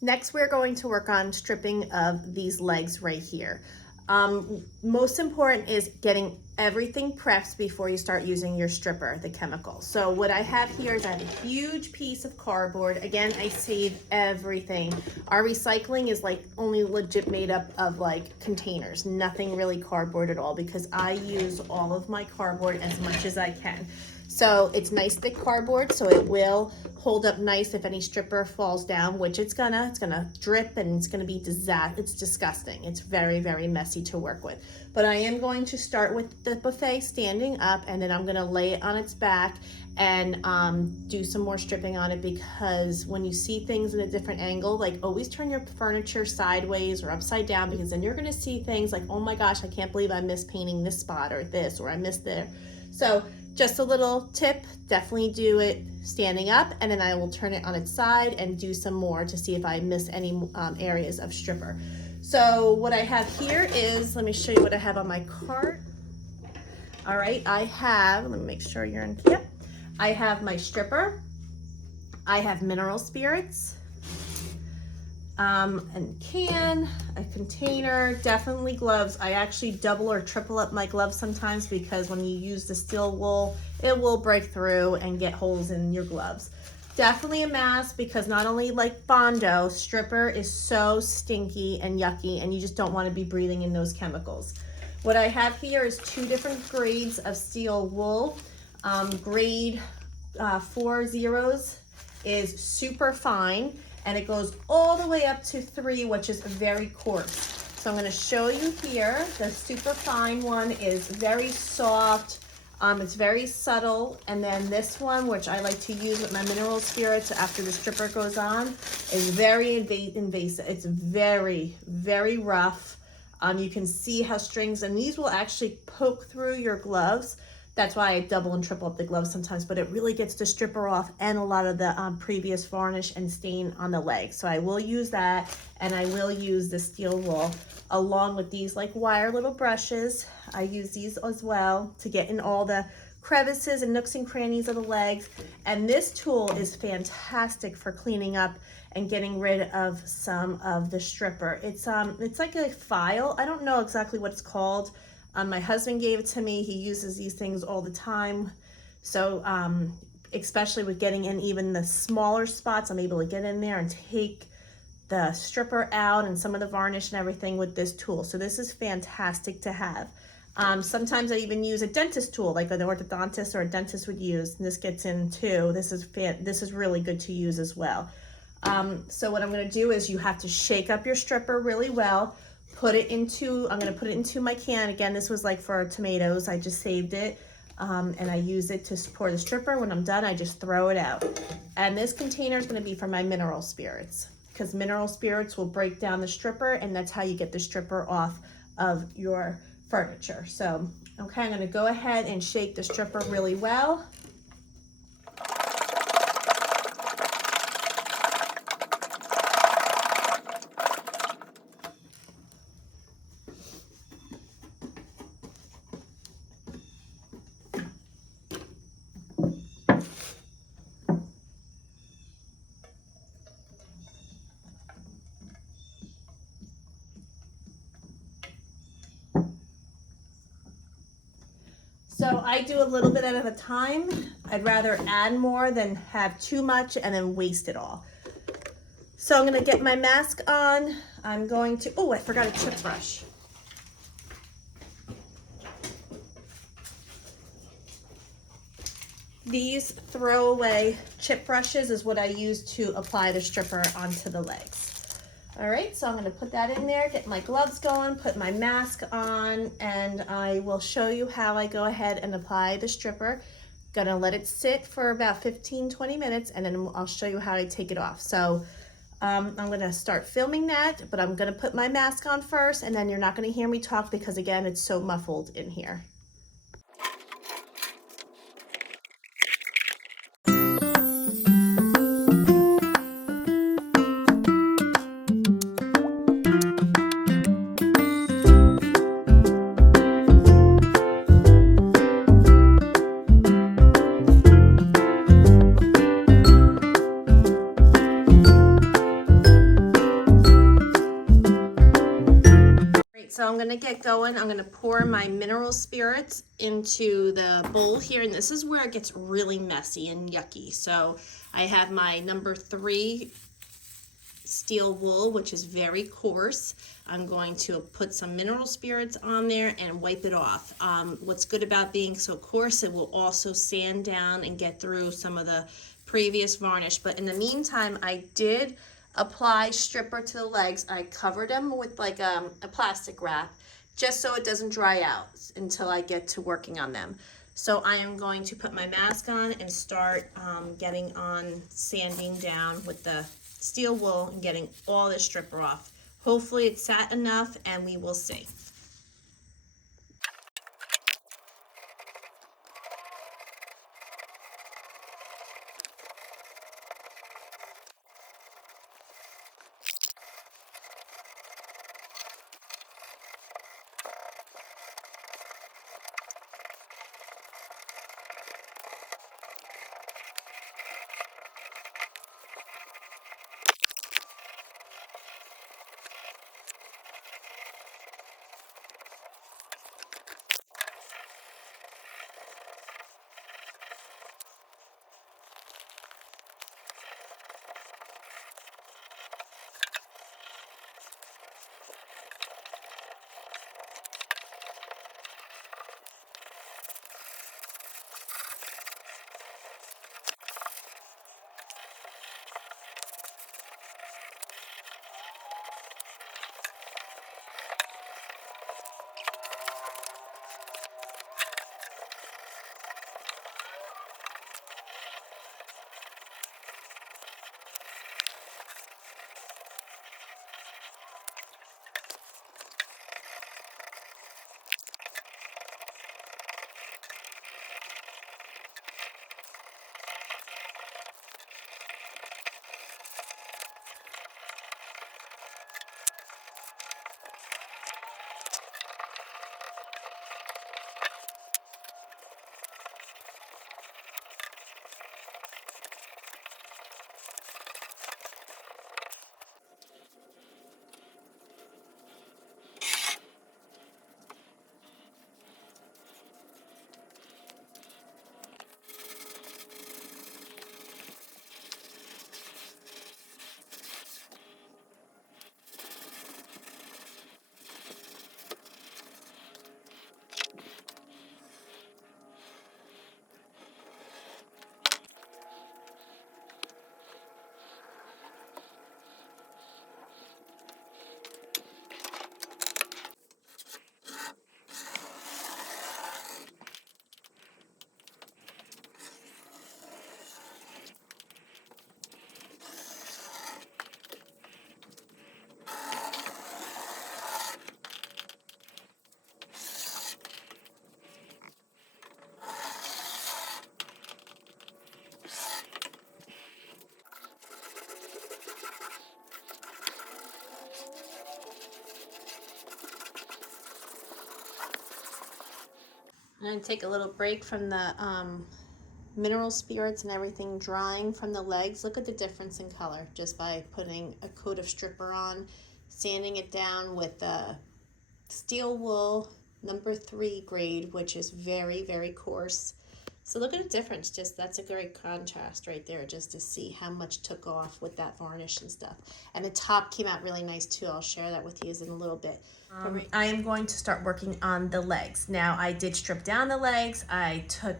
Next, we're going to work on stripping of these legs right here. Most important is getting everything prepped before you start using your stripper, the chemical. So what I have here is I have a huge piece of cardboard. Again, I save everything. Our recycling is like only legit made up of like containers, nothing really cardboard at all, because I use all of my cardboard as much as I can. So it's nice thick cardboard, so it will hold up nice if any stripper falls down, which it's gonna drip and it's gonna be it's disgusting. It's very, very messy to work with. But I am going to start with the buffet standing up, and then I'm gonna lay it on its back and do some more stripping on it, because when you see things in a different angle, like always turn your furniture sideways or upside down, because then you're gonna see things like, oh my gosh, I can't believe I missed painting this spot or this, or I missed there. So just a little tip, definitely do it standing up, and then I will turn it on its side and do some more to see if I miss any areas of stripper. So what I have here is, let me show you what I have on my cart. All right, I have, let me make sure you're in, yep. I have my stripper, I have mineral spirits, and can, a container, definitely gloves. I actually double or triple up my gloves sometimes, because when you use the steel wool, it will break through and get holes in your gloves. Definitely a mask, because not only like Bondo, stripper is so stinky and yucky, and you just don't want to be breathing in those chemicals. What I have here is 2 different grades of steel wool. Grade 40 is super fine, and it goes all the way up to 3, which is very coarse. So I'm going to show you here. The super fine one is very soft. It's very subtle. And then this one, which I like to use with my mineral spirits after the stripper goes on, is very invasive. It's very, very rough. You can see how strings, and these will actually poke through your gloves. That's why I double and triple up the gloves sometimes, but it really gets the stripper off and a lot of the previous varnish and stain on the legs. So I will use that, and I will use the steel wool along with these like wire little brushes. I use these as well to get in all the crevices and nooks and crannies of the legs. And this tool is fantastic for cleaning up and getting rid of some of the stripper. It's like a file. I don't know exactly what it's called. My husband gave it to me. He uses these things all the time. So especially with getting in even the smaller spots, I'm able to get in there and take the stripper out and some of the varnish and everything with this tool. So this is fantastic to have. Sometimes I even use a dentist tool, like an orthodontist or a dentist would use. And this gets in too. This is really good to use as well. So what I'm going to do is, you have to shake up your stripper really well. I'm going to put it into my can. Again, this was like for tomatoes. I just saved it, and I use it to pour the stripper. When I'm done, I just throw it out. And this container is going to be for my mineral spirits, because mineral spirits will break down the stripper, and that's how you get the stripper off of your furniture. So, okay, I'm going to go ahead and shake the stripper really well. So I do a little bit at a time. I'd rather add more than have too much and then waste it all. So I'm gonna get my mask on. I'm going to, oh, I forgot a chip brush. These throwaway chip brushes is what I use to apply the stripper onto the legs. All right, so I'm gonna put that in there, get my gloves going, put my mask on, and I will show you how I go ahead and apply the stripper. Gonna let it sit for about 15-20 minutes, and then I'll show you how I take it off. So I'm gonna start filming that, but I'm gonna put my mask on first, and then you're not gonna hear me talk, because again, it's so muffled in here. so I'm gonna get going. I'm gonna pour my mineral spirits into the bowl here, and this is where it gets really messy and yucky. So I have my number 3 steel wool, which is very coarse. I'm going to put some mineral spirits on there and wipe it off. What's good about being so coarse, it will also sand down and get through some of the previous varnish. But in the meantime, I did apply stripper to the legs. I covered them with like a plastic wrap just so it doesn't dry out until I get to working on them. So I am going to put my mask on and start getting on sanding down with the steel wool and getting all the stripper off. Hopefully it's sat enough, and we will see. I'm going to take a little break from the mineral spirits and everything drying from the legs. Look at the difference in color just by putting a coat of stripper on, sanding it down with the steel wool number 3 grade, which is very, very coarse. So look at the difference. Just that's a great contrast right there, just to see how much took off with that varnish and stuff. And the top came out really nice too. I'll share that with you in a little bit. I am going to start working on the legs. Now I did strip down the legs. I took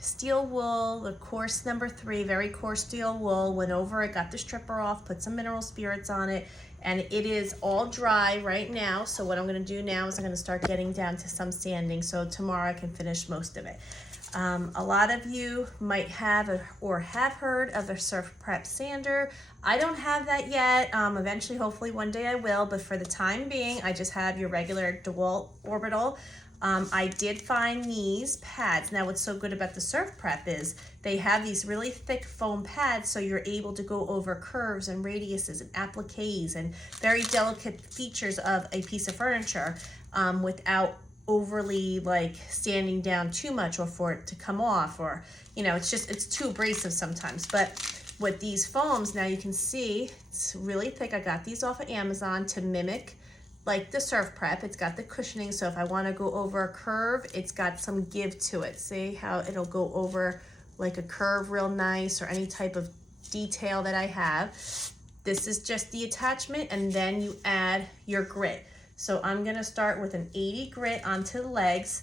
steel wool, the coarse number 3, very coarse steel wool, went over it, got the stripper off, put some mineral spirits on it, and it is all dry right now. So what I'm going to do now is I'm going to start getting down to some sanding, so tomorrow I can finish most of it. A lot of you might have or have heard of a Surf Prep sander. I don't have that yet. Eventually, hopefully one day I will, but for the time being, I just have your regular DeWalt Orbital. I did find these pads. Now what's so good about the Surf Prep is they have these really thick foam pads, so you're able to go over curves and radiuses and appliques and very delicate features of a piece of furniture without overly like standing down too much or for it to come off, or it's too abrasive sometimes. But with these foams, now you can see it's really thick. I got these off of Amazon to mimic like the Surf Prep, it's got the cushioning, so if I want to go over a curve, it's got some give to it. See how it'll go over like a curve real nice, or any type of detail that I have. This is just the attachment, and then you add your grit. So I'm gonna start with an 80 grit onto the legs,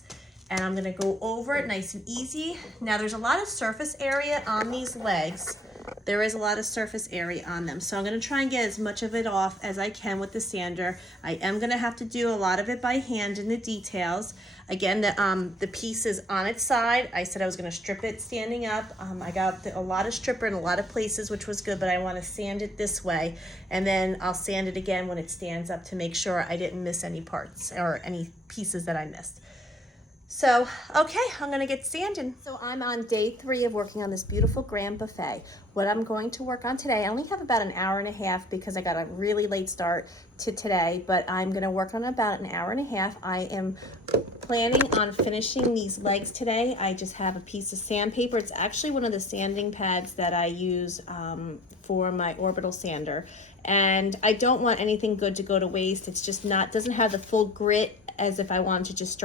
and I'm gonna go over it nice and easy. Now there's a lot of surface area on these legs. There is a lot of surface area on them. So I'm gonna try and get as much of it off as I can with the sander. I am gonna have to do a lot of it by hand in the details. Again, the piece is on its side. I said I was gonna strip it standing up. I got a lot of stripper in a lot of places, which was good, but I wanna sand it this way. And then I'll sand it again when it stands up to make sure I didn't miss any parts or any pieces that I missed. So, okay, I'm gonna get sanding. So I'm on day 3 of working on this beautiful grand buffet. What I'm going to work on today, I only have about an hour and a half because I got a really late start to today, but I'm gonna work on about an hour and a half. I am planning on finishing these legs today. I just have a piece of sandpaper. It's actually one of the sanding pads that I use for my orbital sander. And I don't want anything good to go to waste. It's just not, doesn't have the full grit as if I wanted to just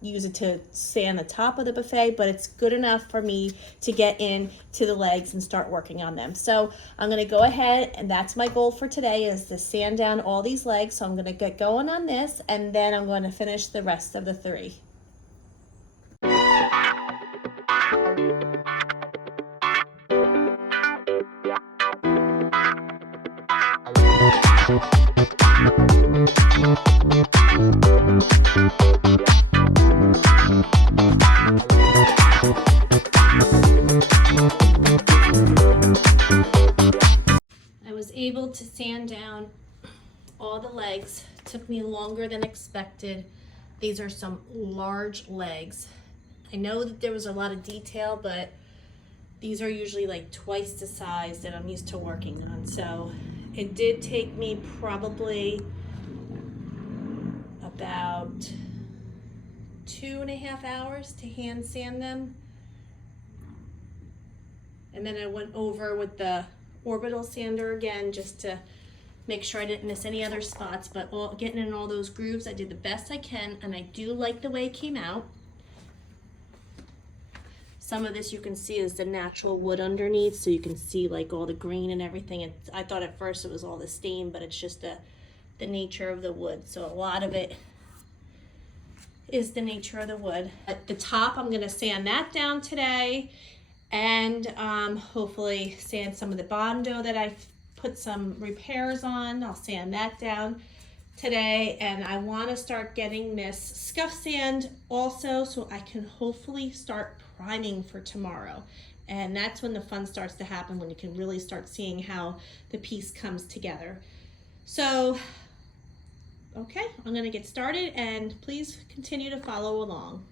use it to sand the top of the buffet, but it's good enough for me to get in to the legs and start working on them. So I'm gonna go ahead, and that's my goal for today, is to sand down all these legs. So I'm gonna get going on this, and then I'm going to finish the rest of the 3. I was able to sand down all the legs. Took me longer than expected. These are some large legs. I know that there was a lot of detail, but these are usually like twice the size that I'm used to working on. So it did take me probably about 2.5 hours to hand sand them. And then I went over with the orbital sander again just to make sure I didn't miss any other spots, but getting in all those grooves, I did the best I can, and I do like the way it came out. Some of this you can see is the natural wood underneath, so you can see like all the green and everything. I thought at first it was all the stain, but it's just the nature of the wood. So a lot of it is the nature of the wood. At the top, I'm gonna sand that down today, and hopefully sand some of the Bondo that I've put some repairs on. I'll sand that down today, and I want to start getting this Scuff sand also, so I can hopefully start priming for tomorrow. And that's when the fun starts to happen, when you can really start seeing how the piece comes together. So, okay, I'm gonna get started, and please continue to follow along.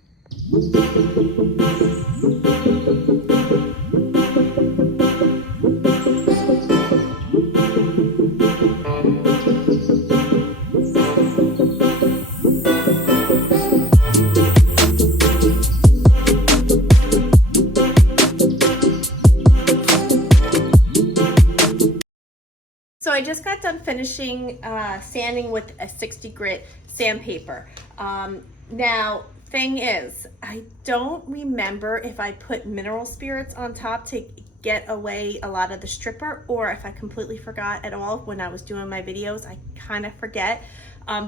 So I just got done finishing sanding with a 60 grit sandpaper. Now, thing is, I don't remember if I put mineral spirits on top to get away a lot of the stripper, or if I completely forgot at all when I was doing my videos. I kind of forget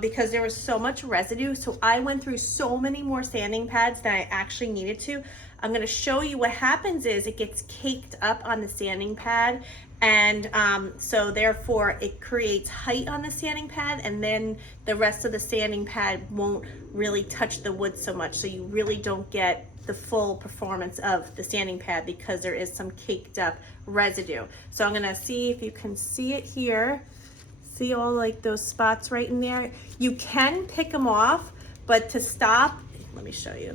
because there was so much residue. So I went through so many more sanding pads than I actually needed to. I'm gonna show you what happens is it gets caked up on the sanding pad, and so therefore it creates height on the sanding pad, and then the rest of the sanding pad won't really touch the wood so much, so you really don't get the full performance of the sanding pad because there is some caked up residue. So I'm gonna see if you can see it here. See all like those spots right in there? You can pick them off, but to stop, let me show you.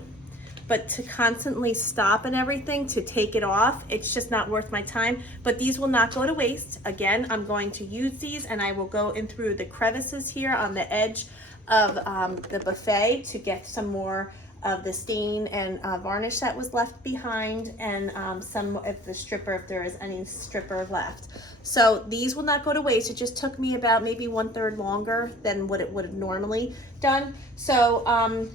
But to constantly stop and everything to take it off, it's just not worth my time. But these will not go to waste. Again, I'm going to use these, and I will go in through the crevices here on the edge of the buffet to get some more of the stain and varnish that was left behind, and some of the stripper, if there is any stripper left. So these will not go to waste. It just took me about maybe 1/3 longer than what it would have normally done. So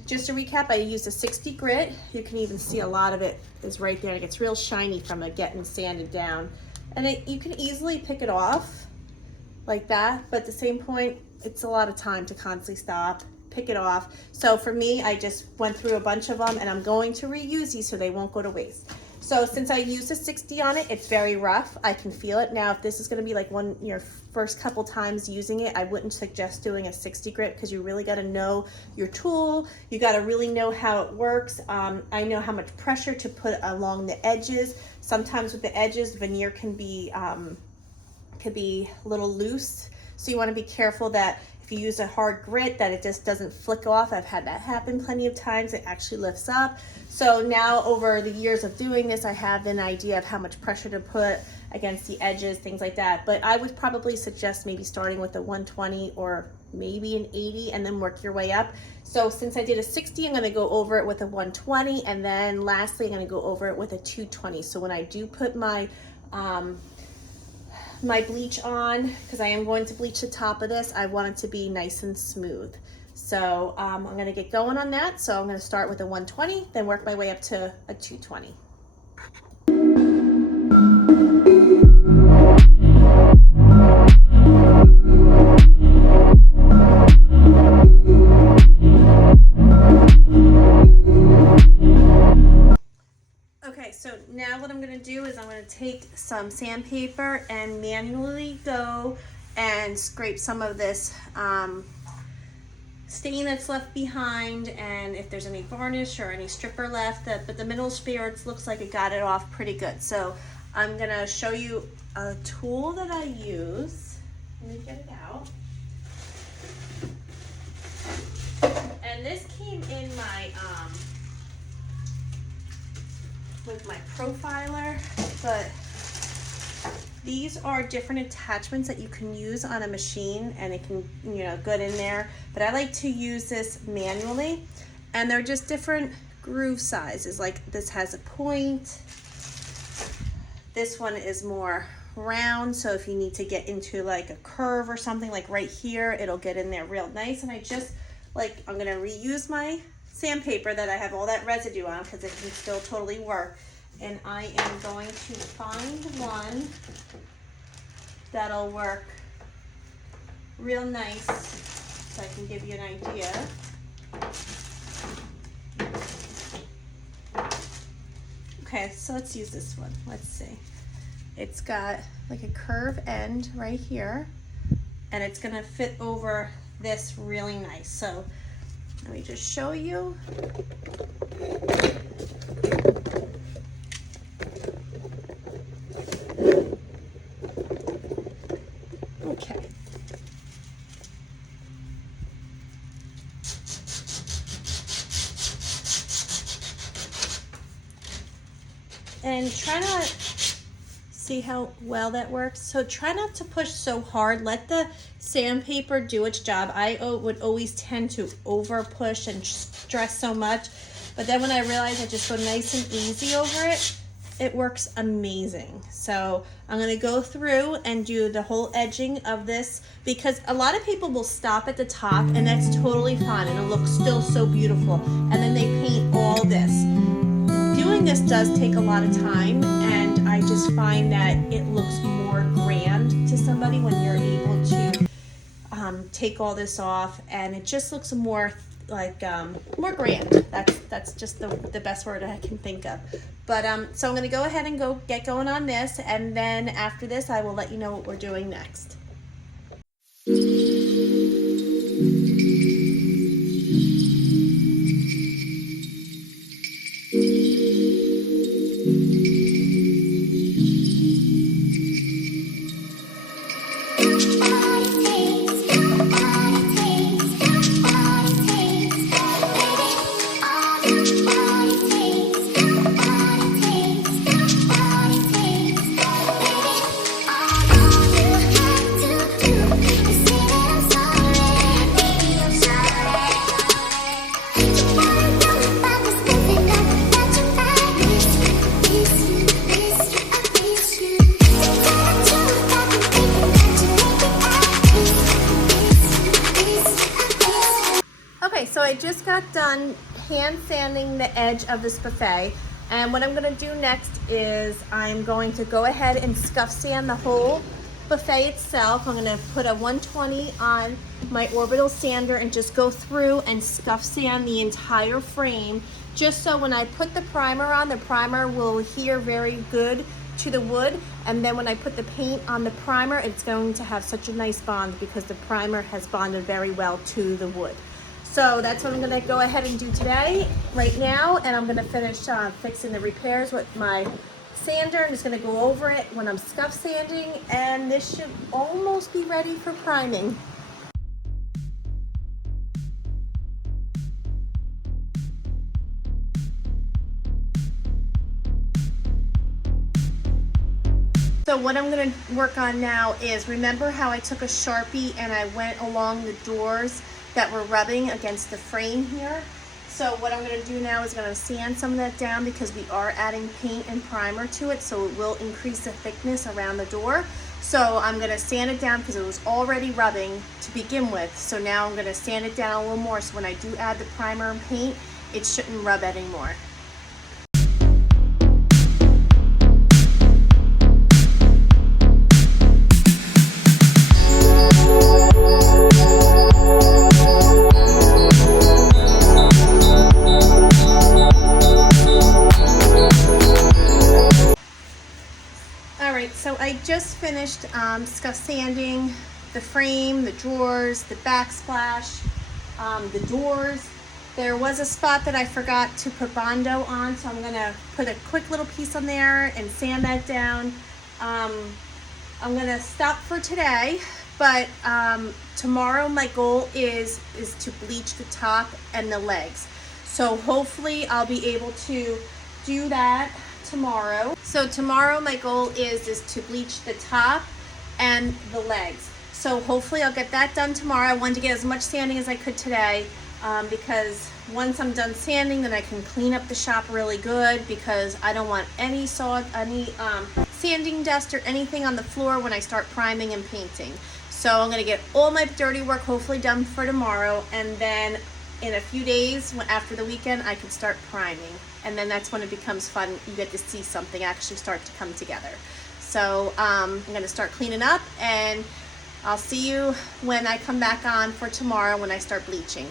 just to recap, I used a 60 grit. You can even see a lot of it is right there. It gets real shiny from it getting sanded down. And you can easily pick it off like that, but at the same point, it's a lot of time to constantly stop, pick it off. So for me, I just went through a bunch of them, and I'm going to reuse these so they won't go to waste. So since I used a 60 on it, it's very rough. I can feel it. Now, if this is gonna be like your first couple times using it, I wouldn't suggest doing a 60 grit, because you really gotta know your tool. You gotta really know how it works. I know how much pressure to put along the edges. Sometimes with the edges, veneer can be a little loose. So you wanna be careful that if you use a hard grit, that it just doesn't flick off. I've had that happen plenty of times. It actually lifts up. So now, over the years of doing this, I have an idea of how much pressure to put against the edges, things like that. But I would probably suggest maybe starting with a 120 or maybe an 80 and then work your way up. So since I did a 60, I'm gonna go over it with a 120, and then lastly, I'm gonna go over it with a 220. So when I do put my bleach on, because I am going to bleach the top of this, I want it to be nice and smooth. So I'm gonna get going on that. So I'm gonna start with a 120, then work my way up to a 220. Okay, so now what I'm gonna do is I'm gonna take some sandpaper and manually go and scrape some of this stain that's left behind, and if there's any varnish or any stripper left, but the mineral spirits looks like it got it off pretty good. So I'm gonna show you a tool that I use. Let me get it out. And this came in my with my profiler, but these are different attachments that you can use on a machine, and it can, good in there. But I like to use this manually, and they're just different groove sizes. Like this has a point. This one is more round, so if you need to get into like a curve or something, like right here, it'll get in there real nice. And I'm gonna reuse my sandpaper that I have all that residue on, because it can still totally work. And I am going to find one that'll work real nice, so I can give you an idea. Okay, so let's use this one. Let's see. It's got like a curve end right here, and it's gonna fit over this really nice. So let me just show you. Okay. And try not, see how well that works? So try not to push so hard. Let the sandpaper do its job. I would always tend to over push and stress so much, but then when I realized I just go nice and easy over it, it works amazing. So I'm gonna go through and do the whole edging of this, because a lot of people will stop at the top, and that's totally fine, and it looks still so beautiful, and then they paint all this. Doing this does take a lot of time, and I just find that it looks more grand to somebody when you're able to take all this off, and it just looks more like more grand. That's just the best word I can think of. But so I'm gonna go ahead and get going on this, and then after this I will let you know what we're doing next. so I just got done hand sanding the edge of this buffet, and what I'm going to do next is I'm going to go ahead and scuff sand the whole buffet itself. I'm going to put a 120 on my orbital sander and just go through and scuff sand the entire frame, just so when I put the primer on, the primer will adhere very good to the wood, and then when I put the paint on the primer, it's going to have such a nice bond because the primer has bonded very well to the wood. So that's what I'm going to go ahead and do today, right now, and I'm going to finish fixing the repairs with my sander. I'm just going to go over it when I'm scuff sanding, and this should almost be ready for priming. So what I'm going to work on now is, remember how I took a Sharpie and I went along the doors that were rubbing against the frame here? So what I'm going to do now is going to sand some of that down because we are adding paint and primer to it, so it will increase the thickness around the door. So I'm going to sand it down because it was already rubbing to begin with. So now I'm going to sand it down a little more so when I do add the primer and paint, it shouldn't rub anymore. So I just finished scuff sanding the frame, the drawers, the backsplash, the doors. There was a spot that I forgot to put Bondo on, so I'm gonna put a quick little piece on there and sand that down. I'm gonna stop for today, but tomorrow my goal is to bleach the top and the legs. So hopefully I'll be able to do that tomorrow. So tomorrow my goal is to bleach the top and the legs. So hopefully I'll get that done tomorrow. I wanted to get as much sanding as I could today because once I'm done sanding, then I can clean up the shop really good, because I don't want any sanding dust or anything on the floor when I start priming and painting. So I'm going to get all my dirty work hopefully done for tomorrow, and then in a few days after the weekend I can start priming, and then that's when it becomes fun. You get to see something actually start to come together. So I'm going to start cleaning up, and I'll see you when I come back on for tomorrow when I start bleaching.